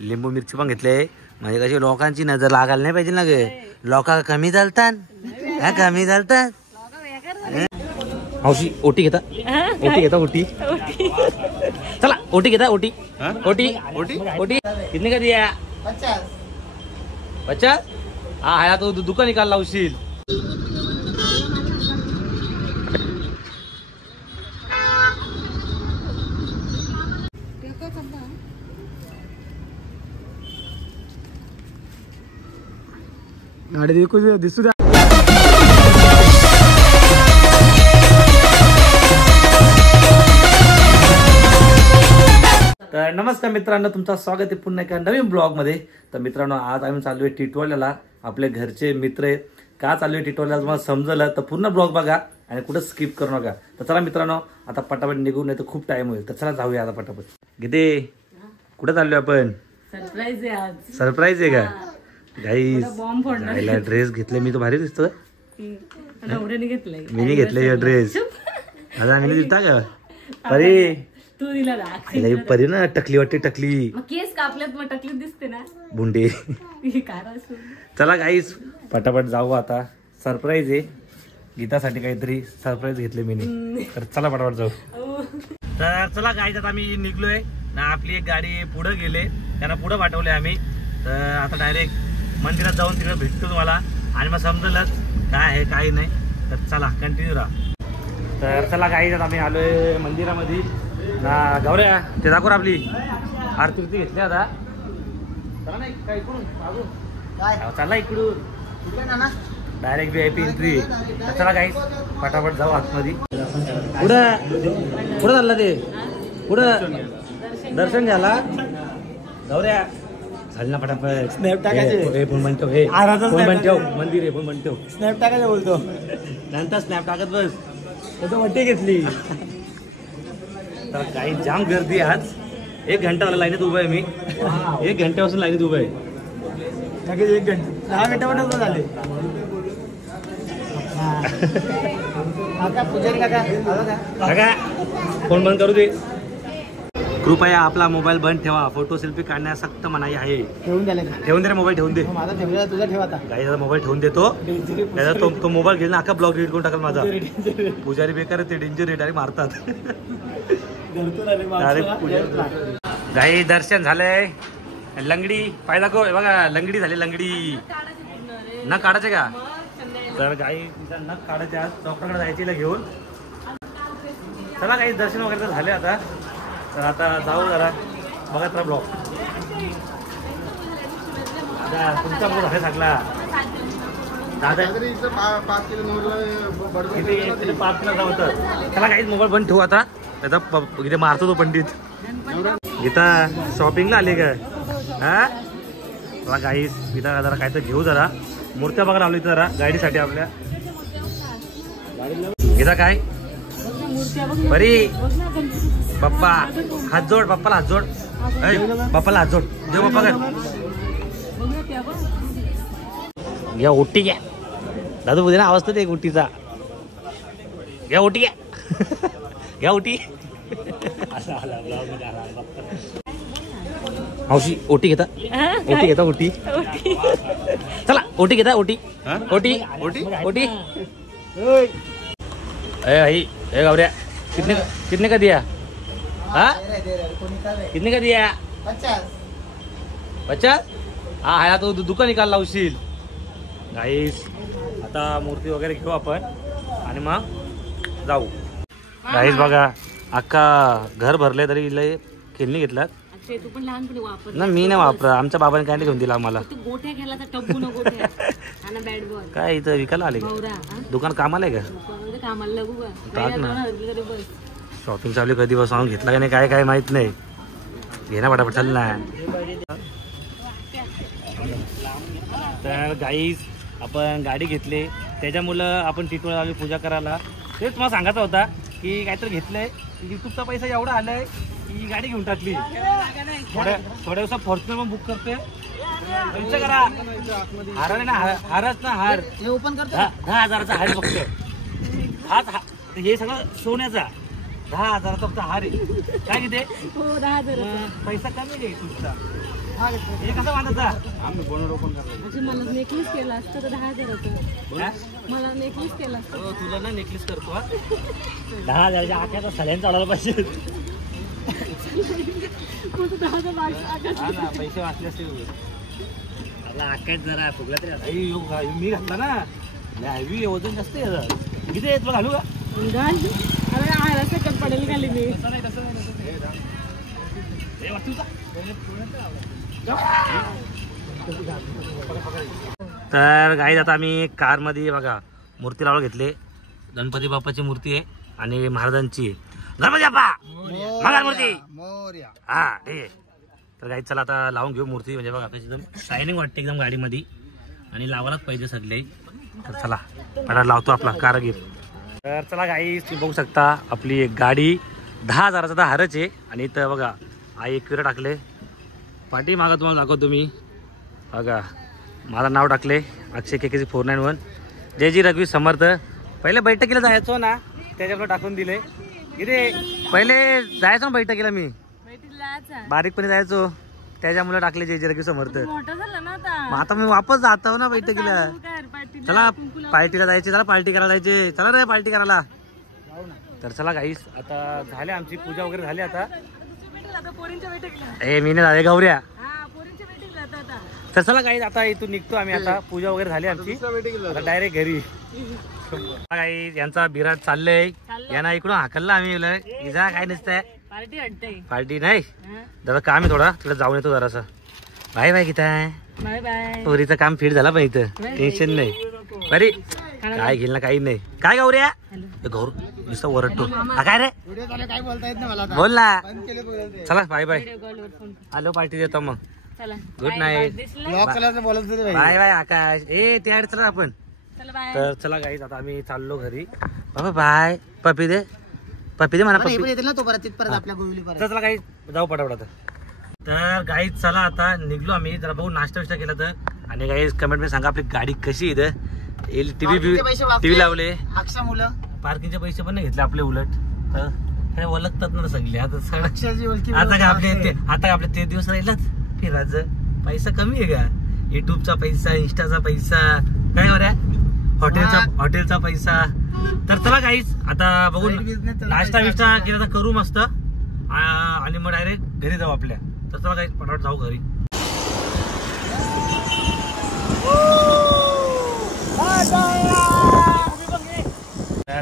लिंबू मिरची पण घेतले म्हणजे कशी लोकांची नजर लागायला नाही पाहिजे ना ग. लोक कमी चालतात कमी चालतात. मावशी ओटी घेता ओटी चला ओटी घेता ओटी कितने का दिया 50 हा तो दुकान निकाल लावशील. गाडी दिसू द्या. तर नमस्कार मित्रांनो, तुमचं स्वागत आहे पुन्हा एका नवीन ब्लॉग मध्ये. तर मित्रांनो, आज आम्ही चालू आहे टिटवाल्याला. आपले घरचे मित्र आहेत. का चालू आहे टिटवाल्याला तुम्हाला समजलं तर पूर्ण ब्लॉग बघा आणि कुठं स्किप करू नका. तर चला मित्रांनो, आता पटापट निघून नाही तर खूप टाइम होईल. तर चला जाऊया आता पटापट. गीते कुठं चाललोय आपण? सरप्राईज आहे आज. सरप्राईज आहे का गाईस? जायला ड्रेस घेतले मी, तो भारी दिसतोय. नवऱ्याने घेतलाय, मी घेतले ड्रेस. आता मी दिसता का परी? तू दिला ना परी ना, टकली वाटते टकली. केस कापल्यात मग टकली दिसते ना बुंडे. चला गाईस पटापट जाऊ आता. सरप्राईज आहे गीतासाठी, काहीतरी सरप्राईज घेतले मी. तर चला पटापट जाऊ. तर चला गाईस, आता आम्ही निघलोय ना. आपली एक गाडी पुढे गेले, त्यांना पुढे पाठवले आम्ही. तर आता डायरेक्ट मंदिरात जाऊन तिकडे भेटतो तुम्हाला आणि मग समजलंच काय आहे काय नाही. तर चला कंटिन्यू राहा. तर चला गाईस, आता आम्ही आलोय मंदिरामध्ये ना. गौऱ्या ते दाखवर आपली आरती घेतली आता. चला इकडून डायरेक्ट VIP एंट्री. चला गाईस पटापट जाऊ आतमध्ये. पुढं चालला ते पुढं दर्शन झाला. गौऱ्या झाली ना फटाफट. स्नॅप टाकायचे. फोन म्हणतो मंदिर आहे, फोन म्हणतो स्नॅप टाकायचं बोलतो. नंतर स्नॅप टाकत बस. त्याचं वट्टी घेतली. तर काही जाम गर्दी आज. 1 घंटा वाला लाईनीत उभा आहे मी. 1 घंट्यापासून लाईनीत उभा आहे. 1 घंटा 10 मिनिटापर्यंत झाले. काका फोन बंद करू दे. कृपया आपला मोबाईल बंद ठेवा. फोटो सेल्फी काढण्यास सक्त मनाई आहे. ठेवून दे रे मोबाईल, ठेवून दे. माझा ठेवला, तुझा ठेवा. गाईचा मोबाईल ठेवून देतो. तो मोबाईल घेईल ना, अख्खा ब्लॉग डिलीट करून टाकल माझा. पुजारी बेकार ते डेंजर रेट मारतात. गाई दर्शन झालंय. लंगडी पाय दाखव बघा. लंगडी झाली, लंगडी. नख काढायचे का? तर गाई तिचा नख काढायचे. आज डॉक्टरकडे जायचे घेऊन. चला काही दर्शन वगैरे तर झाले आता. तर आता जाऊ जरा बघा तर ब्लॉग. तुमचा ब्लॉग झाला सगळा. दादा 5 किलो होतं. चला काहीच मोबाईल बंद ठेवू आता. त्याचा इथे मारतो तो पंडित. गीता शॉपिंगला आले का? हा चला गाईस गीता जरा काय तर घेऊ. जरा मूर्त्या बघा लावली जरा गाडीसाठी आपल्या. गीता काय बरी? बाप्पा हात जोड, बाप्पाला हात जोड. बाप्पाला हात जोड. देव बाप्पा कर. घ्या ओटी घ्या. दादू बुद्धी ना आवाज तर एक ओटीचा. घ्या ओटी घ्या. घ्या ओटी. मावशी ओटी घेता ओटी चला ओटी घेता ओटी ए गौऱ्या कितने का दिया? हाँ कितने का दिया? 50 हा तो दुकान निकाल लावशील. गाईस आता मूर्ती वगैरे घेऊ आपण आणि मग जाऊ. गाईस बघा अख्खा घर भरले तरी लय खेळणी घेतलात ना. मी नाही वापरा. आमच्या बाबाने काय नाही घेऊन दिला आम्हाला. काय इथं विकायला आले दुकान? कामाला आहे का? शॉपिंग चालू कधी बसून घेतला का नाही काय काय माहित नाही. घेणं पटापट चाललं ना. तर गाईस आपण गाडी घेतली त्याच्यामुळं आपण टिटवाळा आली पूजा करायला. तेच मला सांगायचं होता की काहीतरी घेतलंय. युट्यूबचा पैसा एवढा आलाय की गाडी घेऊन टाकली. थोड्या दिवसात फॉर्च्युनर पण बुक करते. करा हार ना, हारच ना. हार ओपन करतो. 10,000चा हार फक्त. हा हे सगळं सोन्याचा. 10,000चा फक्त हार आहे. काय किती? पैसा कमी आहे तुमचा. हे कसं बांधायचा आम्ही बनवून ओपन करतो. म्हणजे मला नेकलेस केला असतं तर 10,000 मला नेकलेस केला असतं. तुला ना नेकलेस करतो 10,000 आख्याचा सल्यान चालवला पाहिजे. पैसे वाचले असते आख्यात जरा फुगला तरी मी घातला ना हॅवी वजन जास्त किती आहे तुला घालू का सकट पडेल खाली मी. तर गाईज आता आम्ही कार मध्ये बघा मूर्ती लावून घेतले. गणपती बाप्पाची मूर्ती आहे आणि महाराजांची गणपती बाप्पा मंगल मूर्ती हा ठीक आहे. तर गाईज चला आता लावून घेऊ मूर्ती. म्हणजे बघा एकदम शायनिंग वाटते एकदम गाडीमध्ये आणि लावायलाच पाहिजे सगळे. तर चला पहिला लावतो आपला कारगीर. तर चला गाईज तुम्ही बघू शकता आपली एक गाडी 10,000चा तर हारच आहे. आणि इथं बघा आई एक टाकले पाठी मागा तुम्हाला दाखवतो मी बघा माझं नाव टाकले अक्षय KKC 491 जय जी रघुवीर समर्थ. पहिले बैठकीला जायचो ना त्याच्यावर टाकून दिले. इथे पहिले जायचो ना बैठकीला मी बारीकपणे जायचो त्याच्यामुळे टाकले जय जी रघुवीर समर्थ. मोठं झालं ना आता. मग आता मी वापस जातो ना बैठकीला. चला पार्टीला जायचे चला पार्टी करायला जायचे चला रे पार्टी करायला. तर चला गाईस आता झाले आमची पूजा वगैरे झाली. आता ए मी नाही झाले गौऱ्या. तर चला गाईस आता इथून निघतो आम्ही. आता पूजा वगैरे झाली आमची आता डायरेक्ट घरी. गाईस यांचा बिराट चाललंय यांना इकडून हाकलला आम्ही. इजा काय नसतंय पार्टी नाही दादा काम आहे थोडा तिला जाऊन येतो जरासं. Bye bye Geeta bye bye. पोरीचं काम फिट झाला पण इथं टेन्शन नाही. बरी काय घेईल ना काही नाही. काय गौऱ्या गौर नुसतं ओरडतो काय रे काय बोलता येत नाही मला आता. बोल ना. बंद केले बोलायचं. चला बाय बाय हॅलो पार्टी देतो मग. गुड नाईट ब्लॉक केल्याचं बोलत तरी पाहिजे. बाय बाय आकाश ए त्याकडे चला आपण. बाय. तर चला गाईज आता आम्ही चाललो घरी. बाबा बाय पपी दे म्हणा परत पप्पी. येतील ना तो परत तिथपर्यंत आपल्या गोविली परत. तर चला गाईज जाऊ पटापट. तर गाईज चला आता निघलो आम्ही. जरा बघू नाश्ता विष्टा केला तर. आणि गाईज कमेंट मध्ये सांगा आपली गाडी कशी इथं. टीव्ही लावले अक्षा मुलं पार्किंगचे पैसे पण नाही घेतले आपले उलट. तर ओळखतात ना सगळे. आता अक्षाची ओळखी आता का आपले ते दिवस राहिलात फिरायचं. पैसा कमी आहे का. युट्यूबचा पैसा इंस्टाचा पैसा काय बऱ्या हॉटेलचा पैसा. तर चला गाईज आता बघू नाश्ता विष्टा केला तर करू मस्त आणि मग डायरेक्ट घरी जाऊ आपल्या. तर चला गाईज पटापट जाऊ घरी.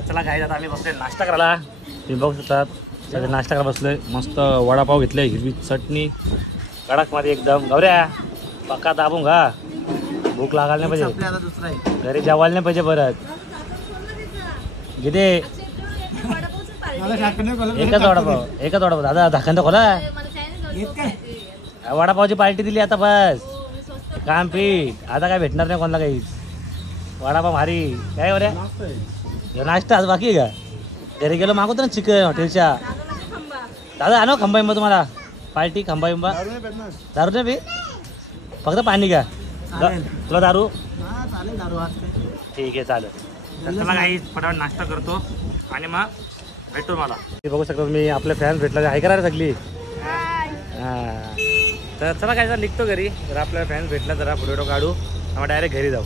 चला गाईज आता आम्ही बसलोय नाश्ता करायला. तुम्ही बघू शकतात सगळे नाश्ता करायला बसलोय. मस्त वडापाव घेतले हिरवी चटणी कडक मध्ये एकदम. गौऱ्या पक्का दाबून का भूक लागायला नाही पाहिजे. दुसरा आहे घरी जेवायला नाही पाहिजे परत. किती एकच वडापाव दादा धाकण तर खोला. वडापावची पार्टी दिली आता बस काम पीठ. आता काय भेटणार नाही कोणाला काही. वडापाव भारी काय बऱ्या नाश्ता आज बाकी आहे का. घरी गेलो मागवतो ना चिकन हॉटेलच्या. दादा आणो खंबाईंबा तुम्हाला पार्टी खंबाईंबा. दारू नाही बी फक्त पाणी का तुला दारू ठीक आहे चालेल. चला काही फटाफट नाश्ता करतो आणि मग भेटतो मला. बघू शकतो मी आपल्या फॅन भेटला आहे करा सगळी. हां तर चला काय जरा निघतो घरी. जर आपल्या फॅन भेटला जरा फोटो काढू मग डायरेक्ट घरी जाऊ.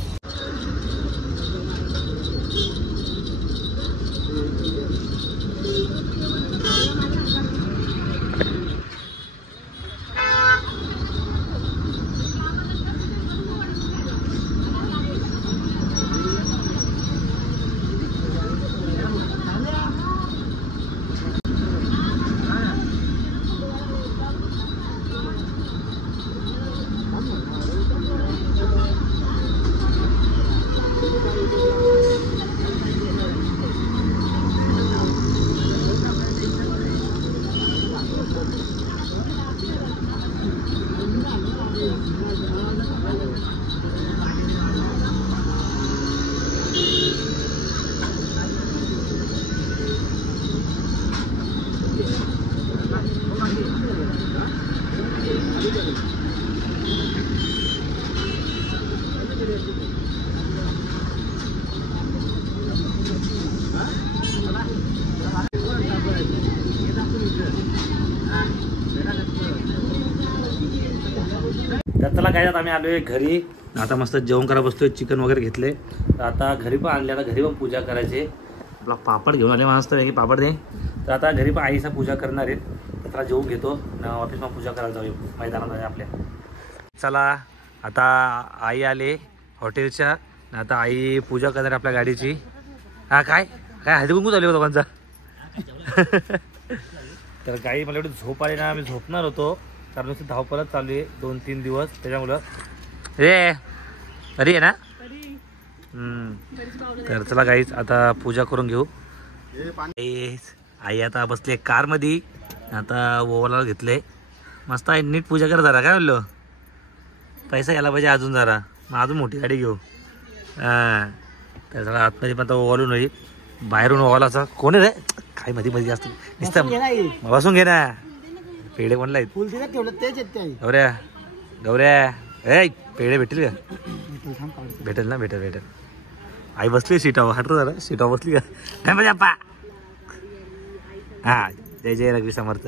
तर चला काय आम्ही आलोय घरी. आता मस्त जेवण करायला बसतोय. चिकन वगैरे घेतले. तर आता घरी पण आणले. आता घरी पण पूजा करायची. आपला पापड घेऊन आले मस्त की पापड दे. तर आता घरी पण आईचा पूजा करणार आहे. तर त्याला जेवून घेतो. ऑफिसमध्ये पूजा करायला जाऊया मैदानामध्ये आपल्या. चला आता आई आले हॉटेलच्या. आता आई पूजा करणार आपल्या गाडीची. हा काय काय हळदी कुंकू चालू दोघांचा. तर गाई मला एवढी झोप आली ना. आम्ही झोपणार होतो कारण नुसती धावपळच चालू आहे 2-3 दिवस त्याच्यामुळं. रे अरे आहे ना. तर चला गाईच आता पूजा करून घेऊ. आई आता बसले कार मध्ये. आता ओवाला घेतले मस्त आहे. नीट पूजा कर जरा. काय बोललो पैसा यायला पाहिजे अजून जरा. मग अजून मोठी गाडी घेऊ. हां तर चला आतमध्ये पण आता ओवालून होईल. बाहेरून ओवालाचा कोण आहे रे. काय मध्ये मध्ये असतं नुसतं बसून घे ना. पेढे म्हणला गौऱ्या गौऱ्या ए पेढे भेटेल का. भेटेल ना. भेटेल. आई बसली सीटावर. हट जरा सीटावर बसली का. काय म्हणजे अप्पा. हा जय जय रघुवीर समर्थ.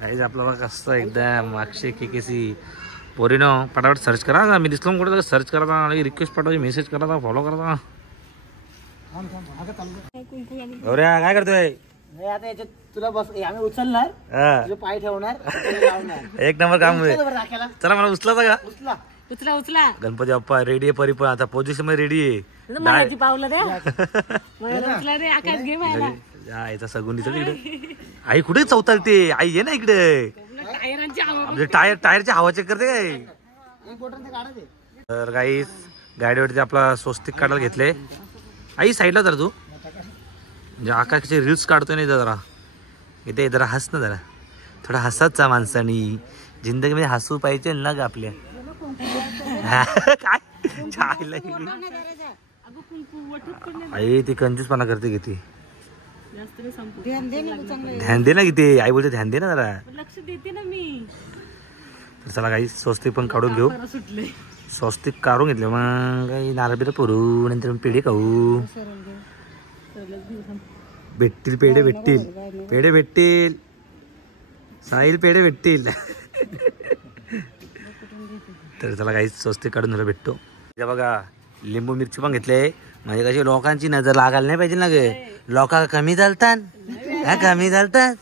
काहीच आपला कसं एकदम अक्षय केकेसी पोरीनो पटापट सर्च करा. मी दिसलो कुठे सर्च करा. रिक्वेस्ट पाठवायची मेसेज करा. फॉलो करा. गौऱ्या काय करतोय. आता याच्यात तुला बस आम्ही उचलणार पाय ठेवणार. एक नंबर काम. चला मला उचलाचा का. उचला उचला. गणपती बाप्पा रेडी आहे. परिपूर्ण आता पोझिशन मध्ये रेडी आहे. पावलं रे आकाश घे मला. याचा सगुंडीचा तिकडे. आई कुठे चौतालते. आई ये ना इकडे. टायरच्या हवा चेक करते काय. तर काही गाडीवरती आपला स्वस्तिक काढायला घेतले. आई साईडला जरा तू म्हणजे आकाशचे रील्स काढतोय नाही जरा. इथे जरा हस ना जरा. थोडा हसायचा माणसानी. जिंदगीमध्ये हसू पाहिजे ना ग आपल्या. काय आई ती कंजूसपणा करते किती. ध्यान दे ना किती. आई बोलते ध्यान दे ना जरा. लक्ष देते ना मी. तर चला काही स्वस्तिक पण काढून घेऊ. स्वस्तिक काढून घेतले. मग काही नारळ बिरं पुरू. नंतर पेढे खाऊ. भेटतील पेढे भेटतील. पेढे भेटतील. साहिल पेढे भेटतील. तर चला काही स्वस्तिक काढून झालं भेटतो. बघा लिंबू मिरची पण घेतले. म्हणजे कशी लोकांची नजर लागायला नाही पाहिजे ना ग. लोक कमी चालतात. कमी चालतात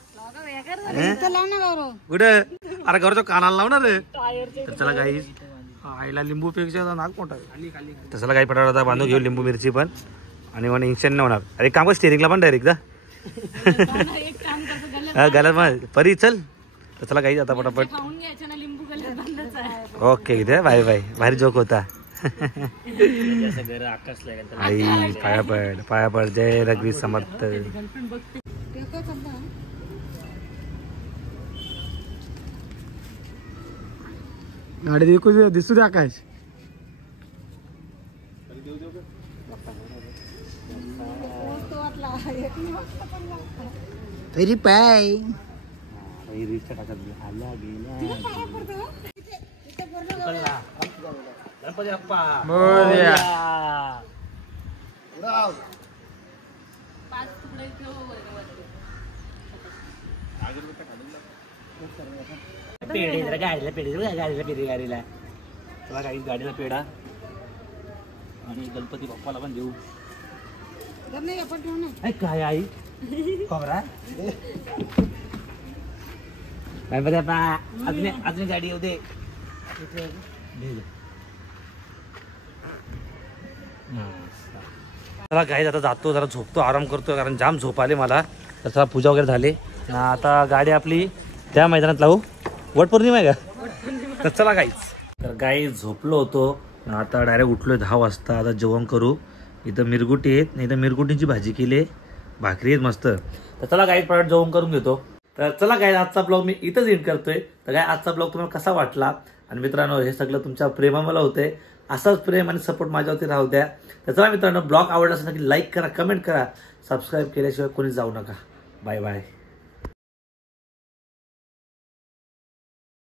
कुठं. अरे घर तो कानाला लावणार. तर चला काही आईला लिंबू पेक्षा नाक मोठा. तर चला काही पटापट आता बांधून घेऊ लिंबू मिरची पण. आणि मला इंक्शन नाही होणार. अरे काम कर स्टेरिंगला पण डायरेक्ट गलत मग परी चल. तर चला काही आता पटापट. ओके इथे बाय बाय. भारी जोक होता. आई पाया पड जय रघुवीर समर्थ. गाडी दिसू दे आकाश. तरी पाय गणपती बाप्पा पेढे गाडीला गाडीला चला काही गाडीला पेढा. आणि गणपती बाप्पाला पण देऊ. काय आई खबरा गणपती बाप्पा अजून गाडी येऊ दे. चला काही आता जातो जरा झोपतो आराम करतो कारण जाम झोप आले मला. तर पूजा वगैरे झाली. आता गाडी आपली त्या मैदानात लावू. वट पौर्णिमा आहे का. तर चला काहीच. तर गाई झोपलो होतो. आता डायरेक्ट उठलोय 10 वाजता. आता जेवण करू. इथं मिरगुटी आहेत. नाही तर मिरगुटींची भाजी केली. भाकरी आहेत मस्त. तर चला गाईड परत जेवण करून घेतो. तर चला गाईड आजचा ब्लॉग मी इथंच एंड करतोय. तर काय आजचा ब्लॉग तुम्हाला कसा वाटला. आणि मित्रांनो हे सगळं तुमच्या प्रेमामुळे होते. असाच प्रेम आणि सपोर्ट माझ्यावरती राहू द्या. तर चला मित्रांनो ब्लॉग आवडला असेल नक्की लाईक करा कमेंट करा. सबस्क्राईब केल्याशिवाय कोणी जाऊ नका. Bye bye.